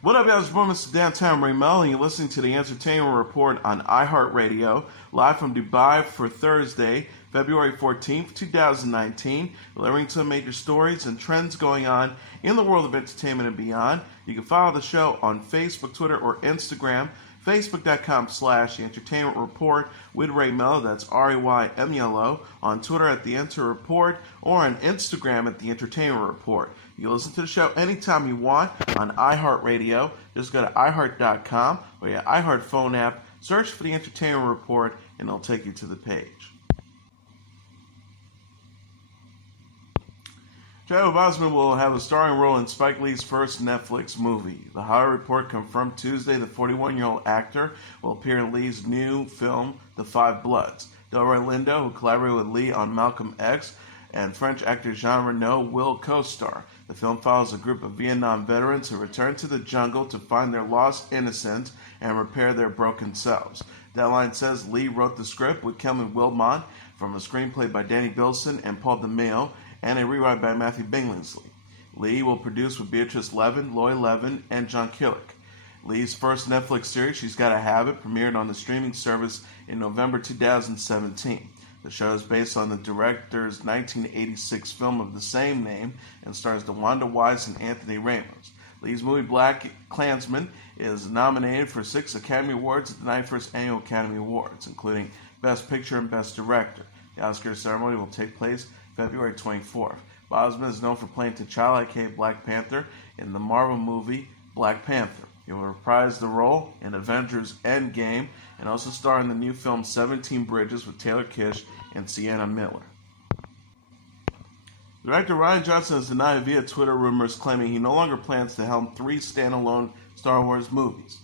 What up, guys? It's Mr. Downtown Melo, and you're listening to the Entertainment Report on iHeartRadio, live from Dubai for Thursday, February 14th, 2019, delivering some major stories and trends going on in the world of entertainment and beyond. You can follow the show on Facebook, Twitter, or Instagram. Facebook.com/The Entertainment Report with Ray Melo, that's RAYMELO, on Twitter at The Enter Report, or on Instagram at The Entertainment Report. You can listen to the show anytime you want on iHeartRadio. Just go to iHeart.com or your iHeart phone app, search for The Entertainment Report, and it'll take you to the page. Chadwick Boseman will have a starring role in Spike Lee's first Netflix movie. The Hollywood Report confirmed Tuesday the 41-year-old actor will appear in Lee's new film, The Five Bloods. Delroy Lindo, who collaborated with Lee on Malcolm X, and French actor Jean Reno will co-star. The film follows a group of Vietnam veterans who return to the jungle to find their lost innocence and repair their broken selves. Deadline says Lee wrote the script with Kelman Wilmot from a screenplay by Danny Bilson and Paul DeMeo, and a rewrite by Matthew Billingsley. Lee will produce with Beatrice Levin, Loy Levin, and John Killick. Lee's first Netflix series, She's Gotta Have It, premiered on the streaming service in November 2017. The show is based on the director's 1986 film of the same name and stars DeWanda Wise and Anthony Ramos. Lee's movie Black Klansman is nominated for 6 Academy Awards at the 91st Annual Academy Awards, including Best Picture and Best Director. The Oscar ceremony will take place February 24th. Boseman is known for playing T'Challa, aka Black Panther, in the Marvel movie Black Panther. He will reprise the role in Avengers Endgame and also star in the new film 17 Bridges with Taylor Kitsch and Sienna Miller. Director Rian Johnson has denied via Twitter rumors claiming he no longer plans to helm 3 standalone Star Wars movies.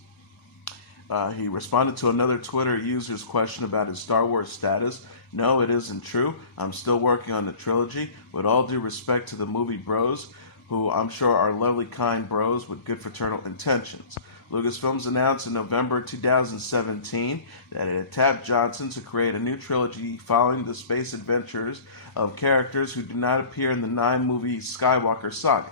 He responded to another Twitter user's question about his Star Wars status. No, it isn't true. I'm still working on the trilogy. With all due respect to the movie bros, who I'm sure are lovely, kind bros with good fraternal intentions. Lucasfilms announced in November 2017 that it had tapped Johnson to create a new trilogy following the space adventures of characters who do not appear in the 9-movie Skywalker saga.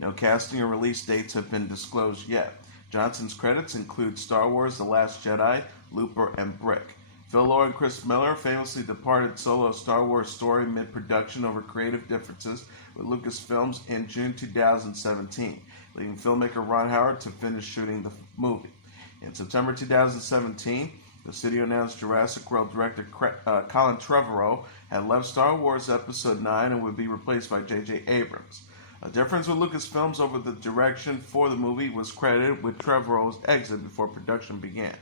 No casting or release dates have been disclosed yet. Johnson's credits include Star Wars: The Last Jedi, Looper, and Brick. Phil Lord and Chris Miller famously departed solo Star Wars story mid-production over creative differences with Lucasfilms in June 2017, leaving filmmaker Ron Howard to finish shooting the movie. In September 2017, the studio announced Jurassic World director Colin Trevorrow had left Star Wars Episode 9 and would be replaced by J.J. Abrams. A difference with Lucasfilms over the direction for the movie was credited with Trevorrow's exit before production began.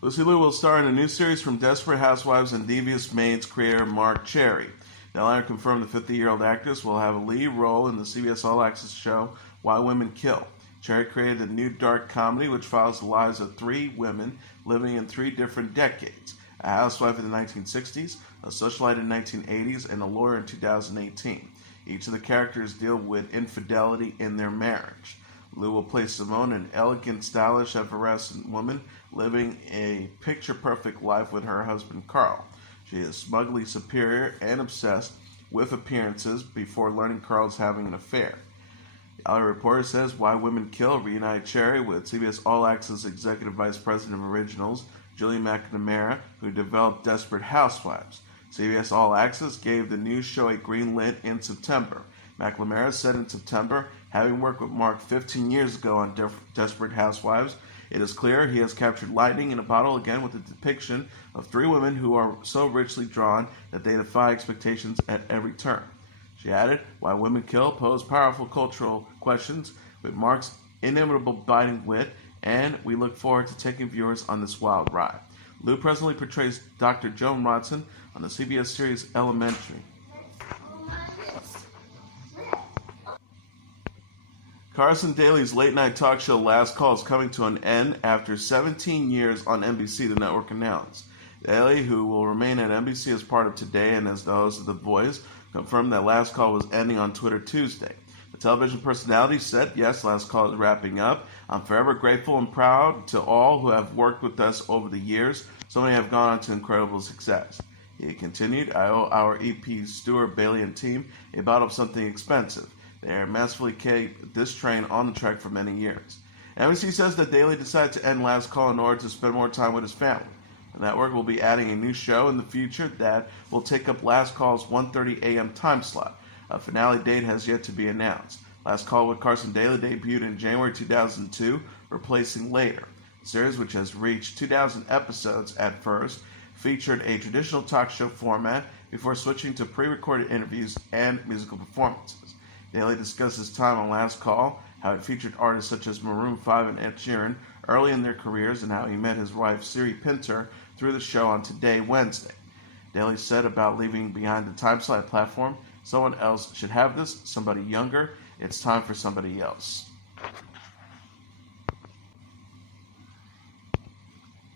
Lucy Liu will star in a new series from Desperate Housewives and Devious Maids creator Mark Cherry. The line confirmed the 50-year-old actress will have a lead role in the CBS All Access show Why Women Kill. Cherry created a new dark comedy which follows the lives of 3 women living in 3 different decades: a housewife in the 1960s, a socialite in the 1980s, and a lawyer in 2018. Each of the characters deal with infidelity in their marriage. Liu will play Simone, an elegant, stylish, effervescent woman living a picture-perfect life with her husband Carl. She is smugly superior and obsessed with appearances before learning Carl is having an affair. The LA Reporter says Why Women Kill reunited Cherry with CBS All Access Executive Vice President of Originals, Julie McNamara, who developed Desperate Housewives. CBS All Access gave the new show a green lit in September. McNamara said in September, having worked with Mark 15 years ago on Desperate Housewives, it is clear he has captured lightning in a bottle again with a depiction of 3 women who are so richly drawn that they defy expectations at every turn. She added, Why Women Kill posed powerful cultural questions with Mark's inimitable biting wit, and we look forward to taking viewers on this wild ride. Liu presently portrays Dr. Joan Watson on the CBS series Elementary. Carson Daly's late-night talk show Last Call is coming to an end after 17 years on NBC, the network announced. Daly, who will remain at NBC as part of Today and as the host of The Voice, confirmed that Last Call was ending on Twitter Tuesday. The television personality said, Yes, Last Call is wrapping up. I'm forever grateful and proud to all who have worked with us over the years. So many have gone on to incredible success. He continued, I owe our EP Stuart, Bailey, and team a bottle of something expensive. They massively kept this train on the track for many years. NBC says that Daly decided to end Last Call in order to spend more time with his family. The network will be adding a new show in the future that will take up Last Call's 1:30 a.m. time slot. A finale date has yet to be announced. Last Call with Carson Daly debuted in January 2002, replacing Later. The series, which has reached 2,000 episodes at first, featured a traditional talk show format before switching to pre-recorded interviews and musical performances. Daly discussed his time on Last Call, how it featured artists such as Maroon 5 and Ed Sheeran early in their careers, and how he met his wife Siri Pinter through the show on Today, Wednesday. Daly said about leaving behind the time slot platform, "Someone else should have this, somebody younger. It's time for somebody else."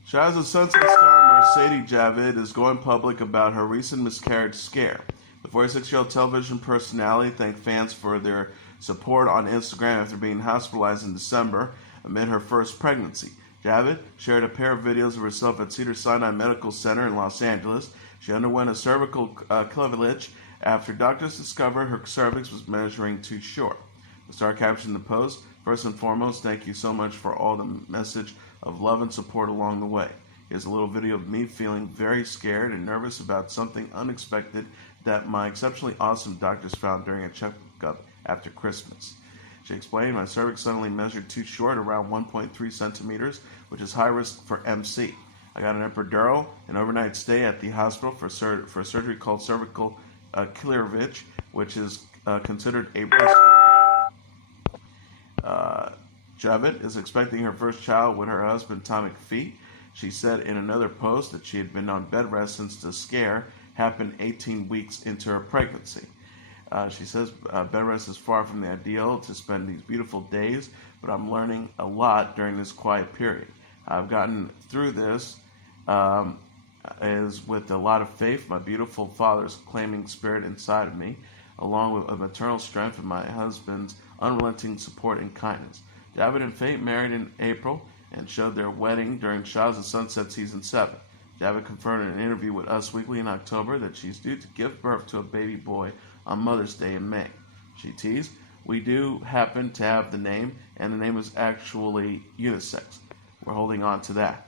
Shahs of Sunset star Mercedes Javid is going public about her recent miscarriage scare. The 46-year-old television personality thanked fans for their support on Instagram after being hospitalized in December amid her first pregnancy. Javid shared a pair of videos of herself at Cedars-Sinai Medical Center in Los Angeles. She underwent a cervical cleavage after doctors discovered her cervix was measuring too short. The star captioned the post, "First and foremost, thank you so much for all the message of love and support along the way. Here's a little video of me feeling very scared and nervous about something unexpected that my exceptionally awesome doctors found during a checkup after Christmas." She explained, "My cervix suddenly measured too short, around 1.3 centimeters, which is high risk for MC. I got an epidural, an overnight stay at the hospital for a surgery called cervical cleavage, which is considered a rescue." Javid is expecting her first child with her husband, Tom McPhee. She said in another post that she had been on bed rest since the scare happened 18 weeks into her pregnancy. She says, "Bed rest is far from the ideal to spend these beautiful days, but I'm learning a lot during this quiet period. I've gotten through this is with a lot of faith, my beautiful father's claiming spirit inside of me, along with a maternal strength and my husband's unrelenting support and kindness." Javid and Fate married in April and showed their wedding during Shahs of Sunset Season 7. Javid confirmed in an interview with Us Weekly in October that she's due to give birth to a baby boy on Mother's Day in May. She teased, "We do happen to have the name, and the name is actually unisex. We're holding on to that."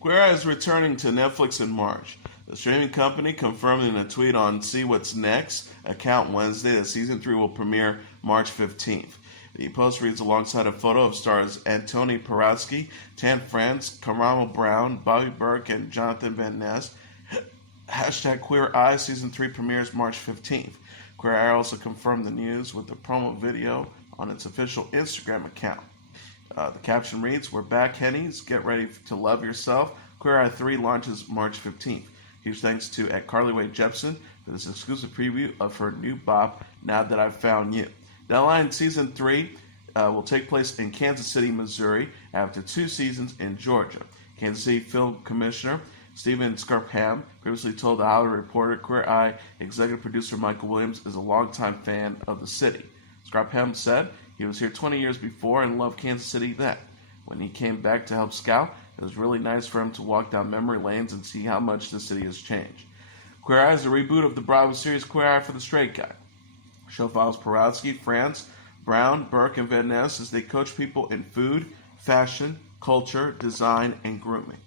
Queer Eye is returning to Netflix in March. The streaming company confirmed in a tweet on See What's Next account Wednesday that Season 3 will premiere March 15th. The post reads alongside a photo of stars Antoni Porowski, Tan France, Karamo Brown, Bobby Burke, and Jonathan Van Ness. Hashtag Queer Eye Season 3 premieres March 15th. Queer Eye also confirmed the news with a promo video on its official Instagram account. The caption reads, "We're back, Hennies. Get ready to love yourself. Queer Eye 3 launches March 15th. Huge thanks to Carly Rae Jepsen for this exclusive preview of her new bop, Now That I've Found You." Deadline Season 3 will take place in Kansas City, Missouri, after 2 seasons in Georgia. Kansas City Film Commissioner Stephen Scarpham previously told The Hollywood Reporter Queer Eye executive producer Michael Williams is a longtime fan of the city. Scarpham said he was here 20 years before and loved Kansas City then. When he came back to help scout, it was really nice for him to walk down memory lanes and see how much the city has changed. Queer Eye is a reboot of the Bravo series Queer Eye for the Straight Guy. The show follows Porowski, France, Brown, Burke, and Van Ness as they coach people in food, fashion, culture, design, and grooming.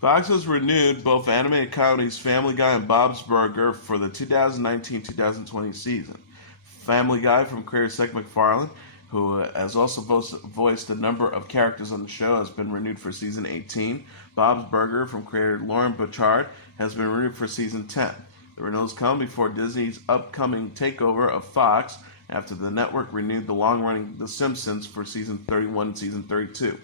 Fox has renewed both animated comedies Family Guy and Bob's Burger for the 2019-2020 season. Family Guy from creator Seth MacFarlane, who has also voiced a number of characters on the show, has been renewed for season 18. Bob's Burger from creator Lauren Bouchard has been renewed for season 10. The renewals come before Disney's upcoming takeover of Fox after the network renewed the long-running The Simpsons for season 31 and season 32.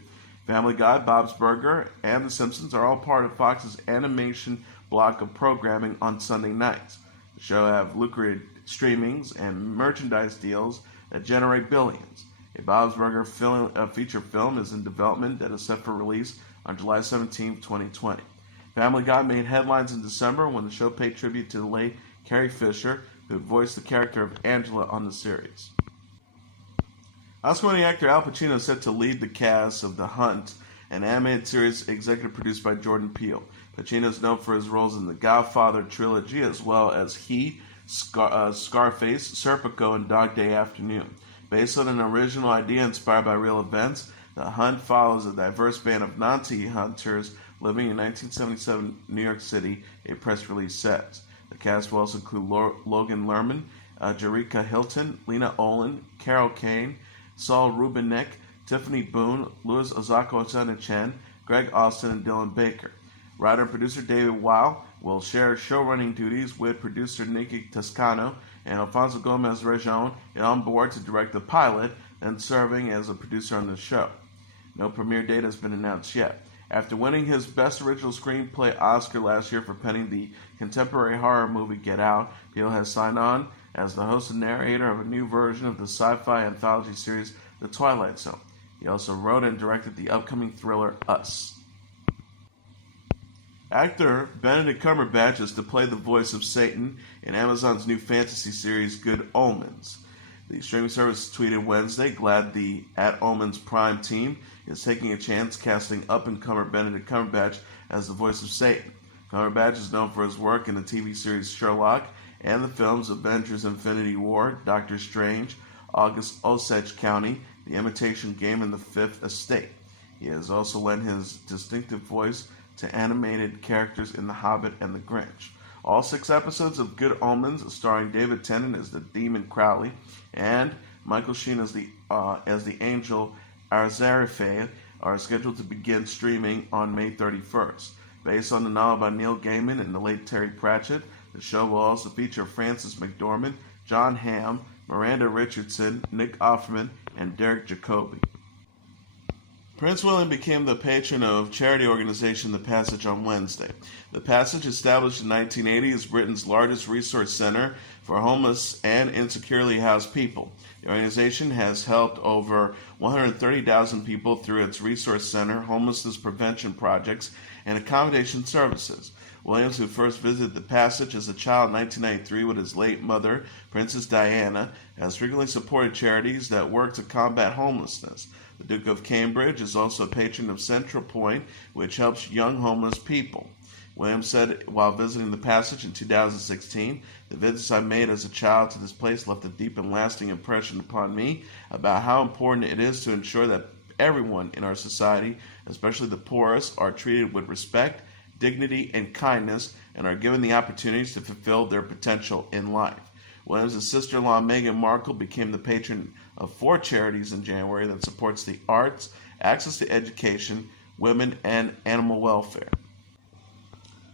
Family Guy, Bob's Burger, and The Simpsons are all part of Fox's animation block of programming on Sunday nights. The show have lucrative streamings and merchandise deals that generate billions. A Bob's Burger feature film is in development that is set for release on July 17, 2020. Family Guy made headlines in December when the show paid tribute to the late Carrie Fisher, who voiced the character of Angela on the series. Oscar-winning actor Al Pacino is set to lead the cast of The Hunt, an animated series executive produced by Jordan Peele. Pacino is known for his roles in the Godfather trilogy as well as Heat, Scarface, Serpico, and Dog Day Afternoon. Based on an original idea inspired by real events, The Hunt follows a diverse band of Nazi hunters living in 1977 New York City, a press release says. The cast will also include Logan Lerman, Jericka Hilton, Lena Olin, Carol Kane, Saul Rubinek, Tiffany Boone, Louis Ozako-Chen, Greg Austin, and Dylan Baker. Writer and producer David Weil will share showrunning duties with producer Nikki Toscano and Alfonso Gomez Rejon on board to direct the pilot and serving as a producer on the show. No premiere date has been announced yet. After winning his Best Original Screenplay Oscar last year for penning the contemporary horror movie Get Out, Peele has signed on as the host and narrator of a new version of the sci-fi anthology series The Twilight Zone. He also wrote and directed the upcoming thriller Us. Actor Benedict Cumberbatch is to play the voice of Satan in Amazon's new fantasy series Good Omens. The streaming service tweeted Wednesday, glad the At Omens Prime team is taking a chance casting up-and-comer Benedict Cumberbatch as the voice of Satan. Cumberbatch is known for his work in the TV series Sherlock and the films Avengers Infinity War, Doctor Strange, August Osage County, The Imitation Game, and The Fifth Estate. He has also lent his distinctive voice to animated characters in The Hobbit and The Grinch. All 6 episodes of Good Omens, starring David Tennant as the Demon Crowley and Michael Sheen as the angel Aziraphale, are scheduled to begin streaming on May 31st. Based on the novel by Neil Gaiman and the late Terry Pratchett, the show will also feature Frances McDormand, John Hamm, Miranda Richardson, Nick Offerman, and Derek Jacobi. Prince William became the patron of charity organization The Passage on Wednesday. The Passage, established in 1980, is Britain's largest resource center for homeless and insecurely housed people. The organization has helped over 130,000 people through its resource center, homelessness prevention projects, and accommodation services. Williams, who first visited The Passage as a child in 1993 with his late mother, Princess Diana, has frequently supported charities that work to combat homelessness. The Duke of Cambridge is also a patron of Central Point, which helps young homeless people. Williams said while visiting The Passage in 2016, "The visits I made as a child to this place left a deep and lasting impression upon me about how important it is to ensure that everyone in our society, especially the poorest, are treated with respect, dignity, and kindness, and are given the opportunities to fulfill their potential in life." Williams' sister-in-law Meghan Markle became the patron of 4 charities in January that supports the arts, access to education, women, and animal welfare.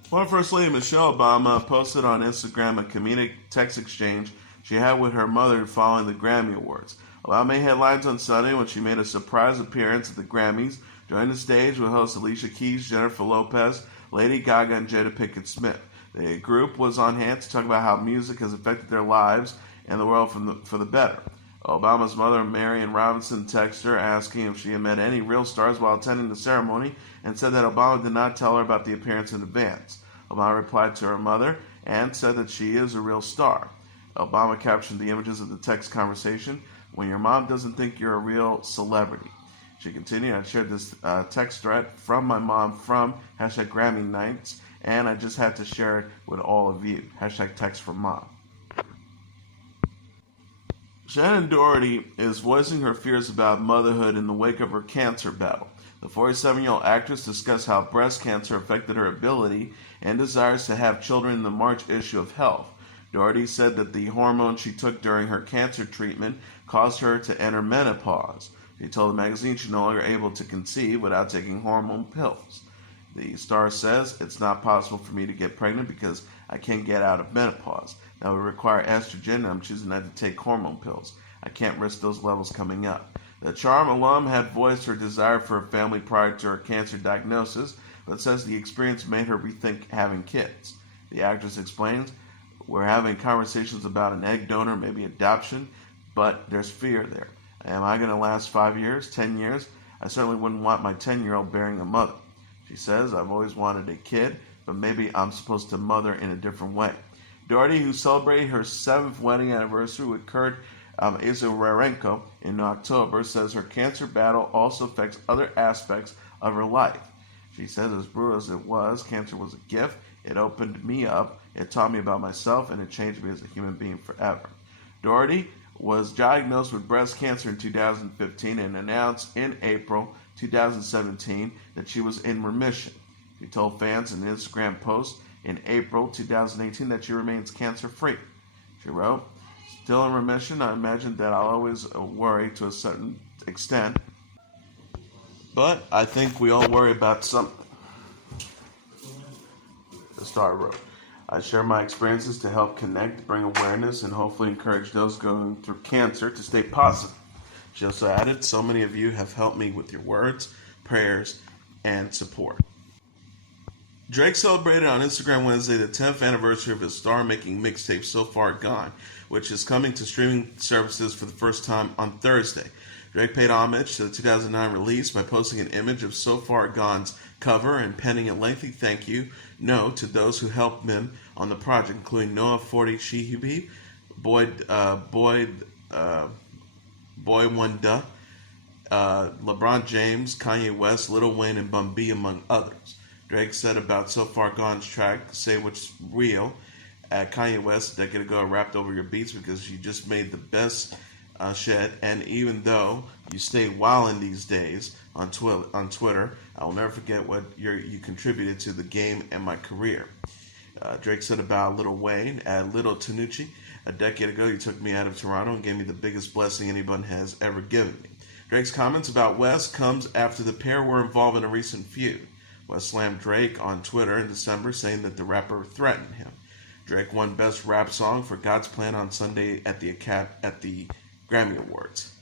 Former First Lady Michelle Obama posted on Instagram a comedic text exchange she had with her mother following the Grammy Awards. Obama made headlines on Sunday when she made a surprise appearance at the Grammys, joining the stage with hosts Alicia Keys, Jennifer Lopez, Lady Gaga, and Jada Pinkett Smith. The group was on hand to talk about how music has affected their lives and the world for the better. Obama's mother, Marion Robinson, texted her asking if she had met any real stars while attending the ceremony and said that Obama did not tell her about the appearance in advance. Obama replied to her mother and said that she is a real star. Obama captioned the images of the text conversation, "When your mom doesn't think you're a real celebrity." She continued, "I shared this text thread from my mom from #Grammy Nights, and I just had to share it with all of you. #text from mom." Shannon Doherty is voicing her fears about motherhood in the wake of her cancer battle. The 47-year-old actress discussed how breast cancer affected her ability and desires to have children in the March issue of Health. Doherty said that the hormone she took during her cancer treatment caused her to enter menopause. She told the magazine she's no longer able to conceive without taking hormone pills. The star says, "It's not possible for me to get pregnant because I can't get out of menopause. That would require estrogen, and I'm choosing not to take hormone pills. I can't risk those levels coming up." The Charm alum had voiced her desire for a family prior to her cancer diagnosis, but says the experience made her rethink having kids. The actress explains, "We're having conversations about an egg donor, maybe adoption, but there's fear there. Am I going to last 5 years, 10 years? I certainly wouldn't want my 10-year-old bearing a mother." She says, "I've always wanted a kid, but maybe I'm supposed to mother in a different way." Doherty, who celebrated her 7th wedding anniversary with Kurt Azarenko in October, says her cancer battle also affects other aspects of her life. She says, "As brutal as it was, cancer was a gift. It opened me up, It taught me about myself, and it changed me as a human being forever. Doherty was diagnosed with breast cancer in 2015 and announced in April 2017 that she was in remission. She told fans in an Instagram post in April 2018 that she remains cancer-free. She wrote, "Still in remission. I imagine that I'll always worry to a certain extent, but I think we all worry about something." The star wrote, "I share my experiences to help connect, bring awareness, and hopefully encourage those going through cancer to stay positive." She also added, "So many of you have helped me with your words, prayers, and support." Drake celebrated on Instagram Wednesday the 10th anniversary of his star-making mixtape So Far Gone, which is coming to streaming services for the first time on Thursday. Drake paid homage to the 2009 release by posting an image of So Far Gone's cover and penning a lengthy thank you note to those who helped him on the project, including Noah 40 Shihibi, Boy Wonder, LeBron James, Kanye West, Lil Wayne, and Bun B, among others. Drake said about So Far Gone's track, "Say What's Real," at Kanye West a decade ago, "I rapped over your beats because you just made the best shit, and even though you stay wildin' these days on Twitter, I will never forget what you contributed to the game and my career." Drake said about Lil Wayne at Little Tanucci, "A decade ago, you took me out of Toronto and gave me the biggest blessing anyone has ever given me." Drake's comments about West comes after the pair were involved in a recent feud. West slammed Drake on Twitter in December, saying that the rapper threatened him. Drake won Best Rap Song for God's Plan on Sunday at the Grammy Awards.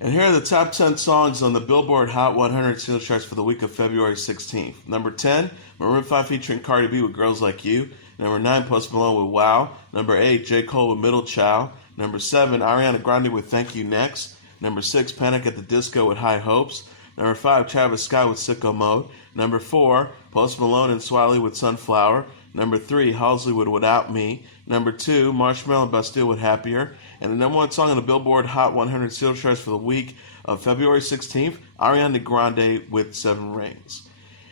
And here are the top 10 songs on the Billboard Hot 100 singles charts for the week of February 16th. Number 10, Maroon 5 featuring Cardi B with Girls Like You. Number 9, Post Malone with Wow. Number 8, J. Cole with Middle Child. Number 7, Ariana Grande with Thank You Next. Number 6, Panic at the Disco with High Hopes. Number 5, Travis Scott with Sicko Mode. Number 4, Post Malone and Swiley with Sunflower. Number 3, Halsey with Without Me. Number 2, Marshmello and Bastille with Happier. And the number 1 song on the Billboard Hot 100 singles charts for the week of February 16th, Ariana Grande with Seven Rings.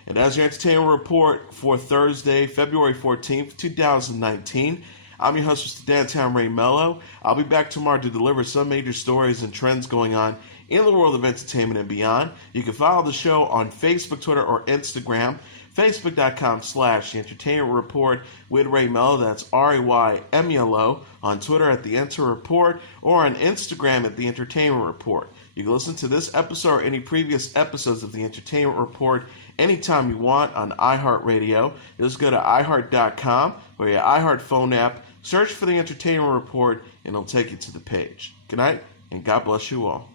And as your entertainment report for Thursday, February 14th, 2019, I'm your host, Mr. Downtown Ray Melo. I'll be back tomorrow to deliver some major stories and trends going on in the world of entertainment and beyond. You can follow the show on Facebook, Twitter, or Instagram. Facebook.com/The Entertainment Report with Ray Melo. That's RAYMELO. On Twitter at The Enter Report, or on Instagram at The Entertainment Report. You can listen to this episode or any previous episodes of The Entertainment Report anytime you want on iHeartRadio. Just go to iHeart.com or your iHeart phone app, search for The Entertainment Report, and it'll take you to the page. Good night, and God bless you all.